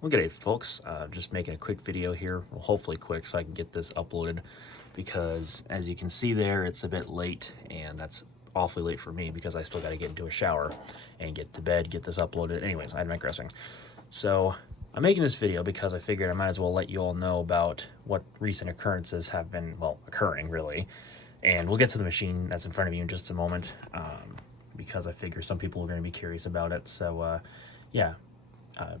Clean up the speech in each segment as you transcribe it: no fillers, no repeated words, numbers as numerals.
Well, g'day, folks. Just making a quick video here. Well, hopefully quick so I can get this uploaded because as you can see there, it's a bit late and that's awfully late for me because I still got to get into a shower and get to bed, get this uploaded. Anyways, I digressing. So I'm making this video because I figured I might as well let you all know about what recent occurrences have been, well, occurring really. And we'll get to the machine that's in front of you in just a moment because I figure some people are going to be curious about it. So yeah,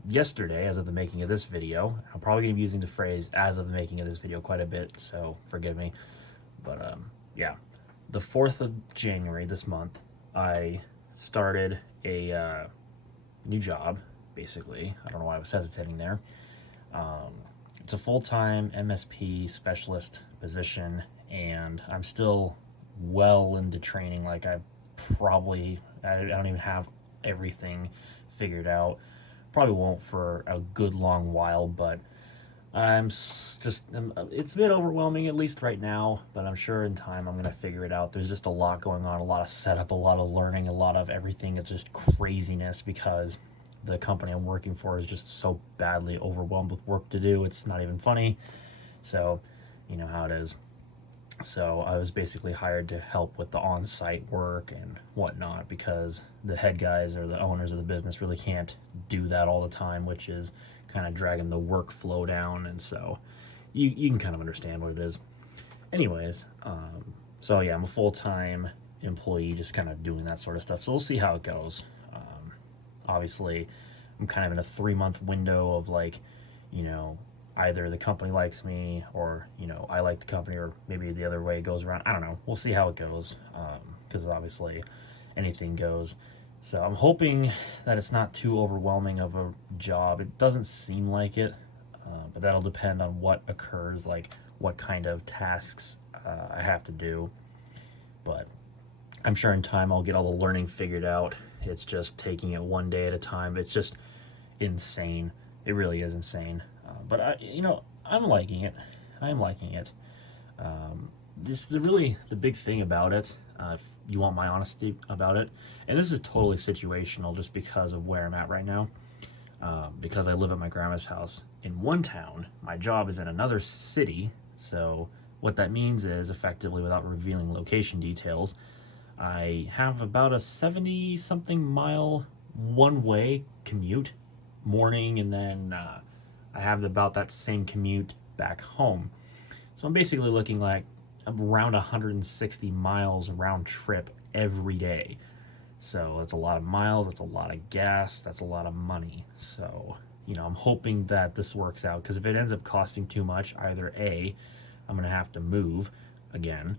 yesterday, as of the making of this video, I'm probably going to be using the phrase as of the making of this video quite a bit, so forgive me. But yeah, the 4th of January this month, I started a new job, basically. I don't know why I was hesitating there. It's a full-time MSP specialist position, and I'm still well into training. Like I don't even have everything figured out. Probably won't for a good long while, but it's a bit overwhelming, at least right now, but I'm sure in time I'm going to figure it out. There's just a lot going on, a lot of setup, a lot of learning, a lot of everything. It's just craziness because the company I'm working for is just so badly overwhelmed with work to do. It's not even funny. So, you know how it is. So I was basically hired to help with the on-site work and whatnot because the head guys or the owners of the business really can't do that all the time, which is kind of dragging the workflow down. And so you can kind of understand what it is. Anyways, so yeah, I'm a full-time employee just kind of doing that sort of stuff. So we'll see how it goes. Obviously, I'm kind of in a 3-month window of like, you know, either the company likes me or, you know, I like the company, or maybe the other way goes around. I don't know. We'll see how it goes because obviously anything goes. So I'm hoping that it's not too overwhelming of a job. It doesn't seem like it, but that'll depend on what occurs, like what kind of tasks I have to do. But I'm sure in time I'll get all the learning figured out. It's just taking it one day at a time. It's just insane. It really is insane. But I'm liking it. I'm liking it. This is really the big thing about it. If you want my honesty about it, and this is totally situational, just because of where I'm at right now. Because I live at my grandma's house in one town, my job is in another city. So what that means is, effectively, without revealing location details, I have about a 70-something mile one-way commute morning, and then I have about that same commute back home. So I'm basically looking like around 160 miles round trip every day. So that's a lot of miles, that's a lot of gas, that's a lot of money. So, you know, I'm hoping that this works out, because if it ends up costing too much, either A, I'm going to have to move again,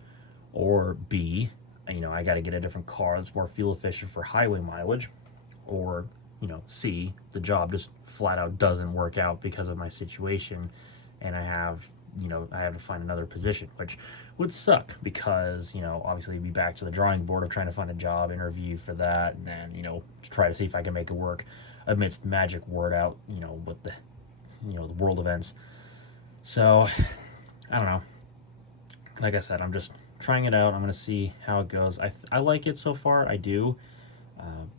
or B, you know, I got to get a different car that's more fuel efficient for highway mileage, or, you know, C, the job just flat out doesn't work out because of my situation, and I have to find another position, which would suck because, you know, obviously be back to the drawing board of trying to find a job, interview for that, and then, you know, try to see if I can make it work amidst magic word out, you know, with the, you know, the world events. So, I don't know. Like I said, I'm just trying it out. I'm going to see how it goes. I like it so far. I do.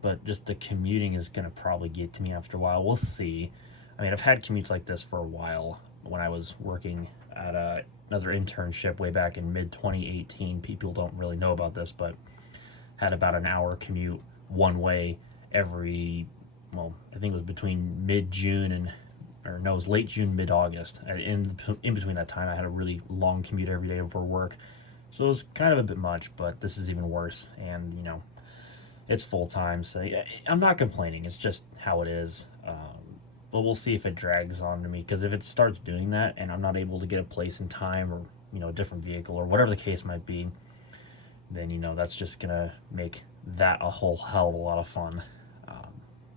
But just the commuting is going to probably get to me after a while. We'll see. I mean, I've had commutes like this for a while. When I was working at another internship way back in mid-2018, people don't really know about this, but had about an hour commute one way every, well, I think it was between mid-June and, or no, it was late June, mid-August. In between that time, I had a really long commute every day for work. So it was kind of a bit much, but this is even worse. And, you know, it's full-time, so yeah, I'm not complaining. It's just how it is. But we'll see if it drags on to me, because if it starts doing that and I'm not able to get a place in time, or, you know, a different vehicle, or whatever the case might be, then, you know, that's just going to make that a whole hell of a lot of fun.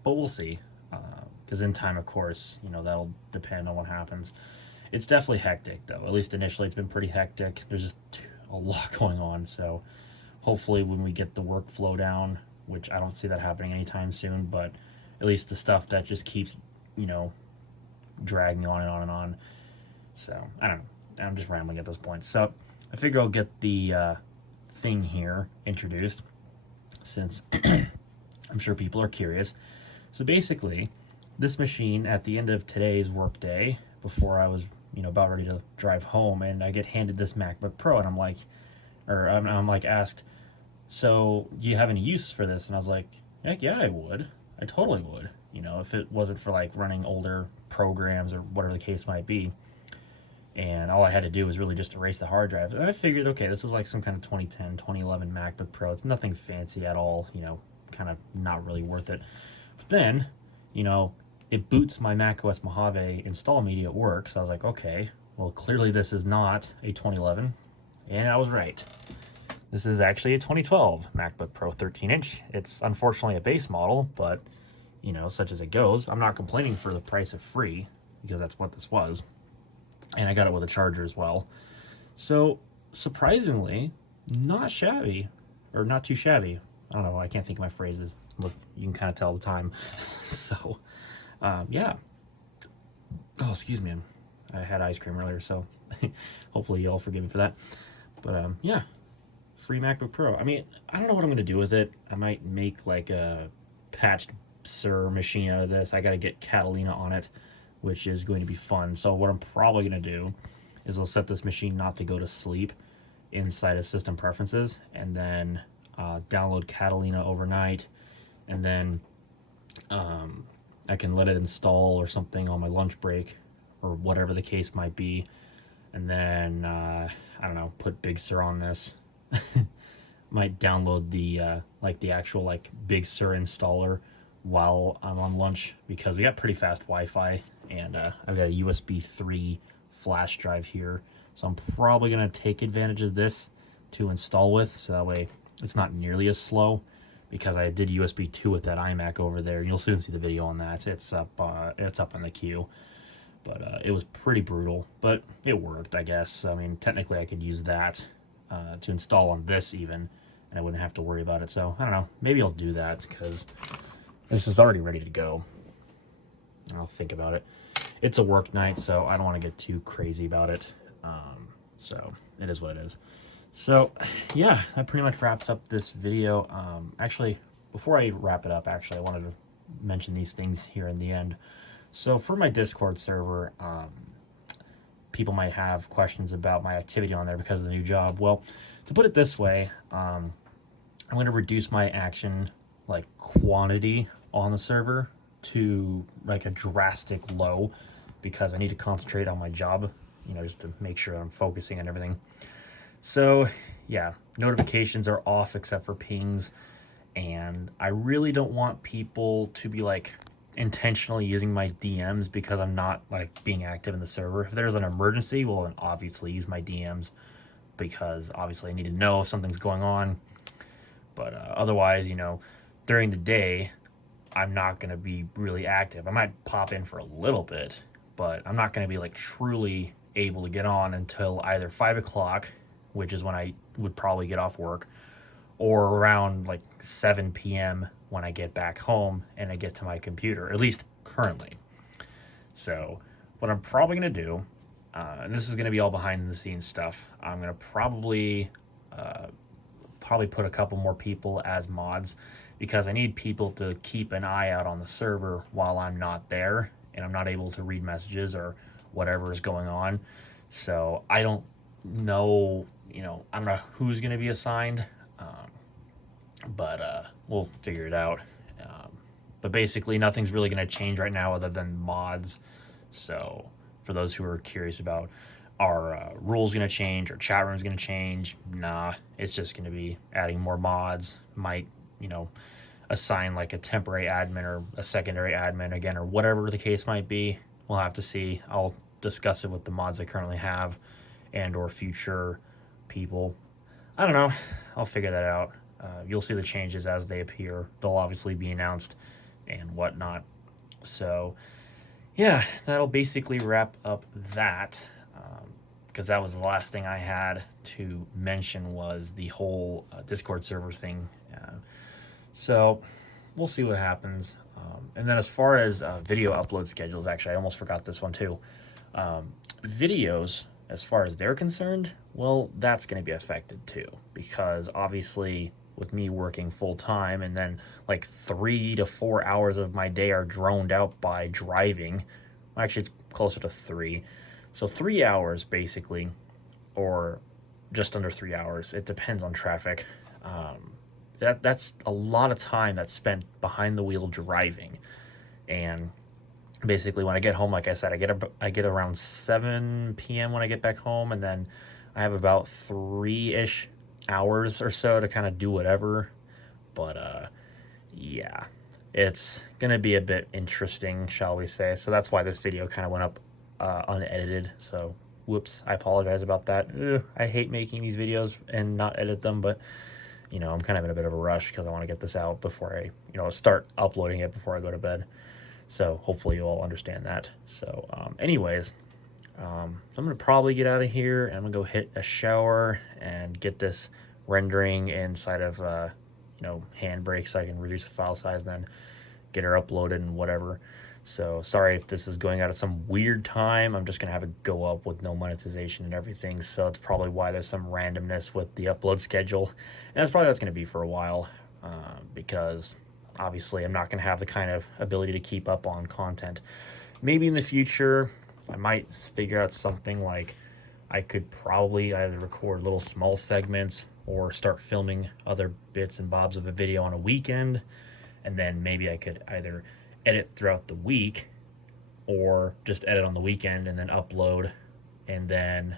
But we'll see. Because in time, of course, you know, that'll depend on what happens. It's definitely hectic, though. At least initially, it's been pretty hectic. There's just a lot going on, so hopefully when we get the workflow down, which I don't see that happening anytime soon, but at least the stuff that just keeps, you know, dragging on and on and on. So I don't know. I'm just rambling at this point. So I figure I'll get the thing here introduced, since I'm sure people are curious. So basically, this machine at the end of today's workday, before I was, about ready to drive home, and I get handed this MacBook Pro, and I'm like, I'm like asked, so do you have any use for this? And I was like, heck yeah, I would. I totally would. If it wasn't for like running older programs or whatever the case might be. And all I had to do was really just erase the hard drive. And I figured, okay, this is like some kind of 2010, 2011 MacBook Pro. It's nothing fancy at all, kind of not really worth it. But then, it boots my macOS Mojave install media at work. So I was like, okay, well, clearly this is not a 2011. And I was right. This is actually a 2012 MacBook Pro 13-inch. It's unfortunately a base model, but, such as it goes. I'm not complaining for the price of free, because that's what this was. And I got it with a charger as well. So, surprisingly, not shabby. Or not too shabby. I don't know, I can't think of my phrases. Look, you can kind of tell the time. So, yeah. Oh, excuse me. I had ice cream earlier, so hopefully you'll forgive me for that. But, yeah. Free MacBook Pro. I mean, I don't know what I'm going to do with it. I might make like a patched Sur machine out of this. I got to get Catalina on it, which is going to be fun. So what I'm probably going to do is I'll set this machine not to go to sleep inside of System Preferences, and then download Catalina overnight, and then I can let it install or something on my lunch break or whatever the case might be, and then I don't know, put Big Sur on this. Might download the the actual Big Sur installer while I'm on lunch, because we got pretty fast Wi-Fi, and I've got a USB 3 flash drive here, so I'm probably gonna take advantage of this to install with, so that way it's not nearly as slow, because I did USB 2 with that iMac over there, and you'll soon see the video on that. It's up on the queue, but it was pretty brutal, but it worked, I guess. I mean, technically I could use that to install on this even, and I wouldn't have to worry about it. So I don't know, maybe I'll do that, because this is already ready to go. I'll think about it. It's a work night, so I don't want to get too crazy about it. So it is what it is. So yeah, that pretty much wraps up this video. Actually, before I wrap it up, I wanted to mention these things here in the end. So for my Discord server, people might have questions about my activity on there because of the new job. Well, to put it this way, I'm going to reduce my action quantity on the server to a drastic low, because I need to concentrate on my job, just to make sure I'm focusing on everything. So yeah, notifications are off except for pings, and I really don't want people to be intentionally using my DMs because I'm not being active in the server. If there's an emergency, well, then obviously use my DMs, because obviously I need to know if something's going on. But otherwise, during the day, I'm not going to be really active. I might pop in for a little bit, but I'm not going to be truly able to get on until either 5 o'clock, which is when I would probably get off work, or around 7 p.m. when I get back home and I get to my computer, at least currently. So what I'm probably going to do, and this is going to be all behind the scenes stuff, I'm going to probably put a couple more people as mods, because I need people to keep an eye out on the server while I'm not there and I'm not able to read messages or whatever is going on. So I don't know, I don't know who's going to be assigned, but we'll figure it out. But basically nothing's really going to change right now other than mods. So for those who are curious about our rules going to change, or chat room's going to change, nah, it's just going to be adding more mods. Might assign a temporary admin or a secondary admin again, or whatever the case might be. We'll have to see. I'll discuss it with the mods I currently have and or future people. I don't know, I'll figure that out. You'll see the changes as they appear. They'll obviously be announced and whatnot. So yeah, that'll basically wrap up that, because that was the last thing I had to mention, was the whole Discord server thing. So we'll see what happens. And then as far as video upload schedules, actually I almost forgot this one too. Videos, as far as they're concerned, well, that's going to be affected too, because obviously with me working full time, and then like 3 to 4 hours of my day are droned out by driving. Well, actually, it's closer to 3. So 3 hours basically, or just under 3 hours. It depends on traffic. That's a lot of time that's spent behind the wheel driving. And basically, when I get home, like I said, I get around 7 p.m. when I get back home, and then I have about 3-ish hours or so to kind of do whatever. But yeah, it's gonna be a bit interesting, shall we say. So that's why this video kind of went up unedited. So whoops, I apologize about that. Ugh, I hate making these videos and not edit them, but I'm kind of in a bit of a rush because I want to get this out before I start uploading it before I go to bed. So hopefully you all understand that. So anyways, so I'm gonna probably get out of here, and I'm gonna go hit a shower and get this rendering inside of Handbrake, so I can reduce the file size, then get her uploaded and whatever. So sorry if this is going out at some weird time. I'm just gonna have it go up with no monetization and everything, so it's probably why there's some randomness with the upload schedule, and that's probably what it's gonna be for a while, because obviously I'm not gonna have the kind of ability to keep up on content. Maybe in the future I might figure out something like I could probably either record little small segments or start filming other bits and bobs of a video on a weekend, and then maybe I could either edit throughout the week or just edit on the weekend and then upload, and then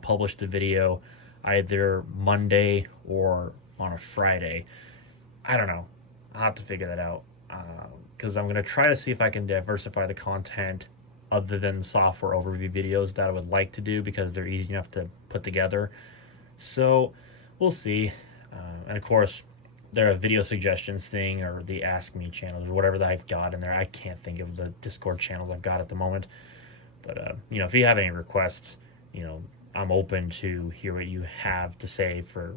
publish the video either Monday or on a Friday. I don't know. I'll have to figure that out, because I'm going to try to see if I can diversify the content other than software overview videos that I would like to do, because they're easy enough to put together. So we'll see. And of course, there are video suggestions thing, or the Ask Me channels, or whatever that I've got in there. I can't think of the Discord channels I've got at the moment. But, if you have any requests, I'm open to hear what you have to say for,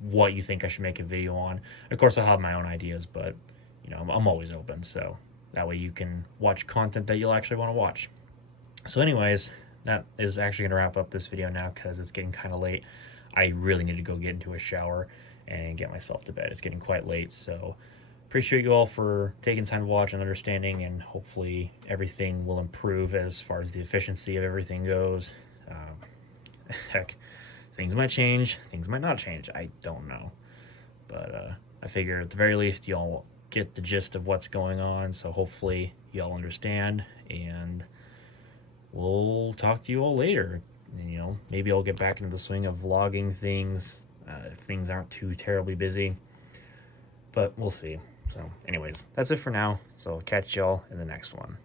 what you think I should make a video on. Of course, I'll have my own ideas, but, I'm always open. So that way you can watch content that you'll actually want to watch. So anyways, that is actually going to wrap up this video now, because it's getting kind of late. I really need to go get into a shower and get myself to bed. It's getting quite late, so appreciate you all for taking time to watch and understanding, and hopefully everything will improve as far as the efficiency of everything goes. Heck, things might change, things might not change, I don't know. But I figure at the very least y'all get the gist of what's going on, so hopefully y'all understand, and we'll talk to you all later. And, maybe I'll get back into the swing of vlogging things if things aren't too terribly busy, but we'll see. So anyways, that's it for now, so I'll catch y'all in the next one.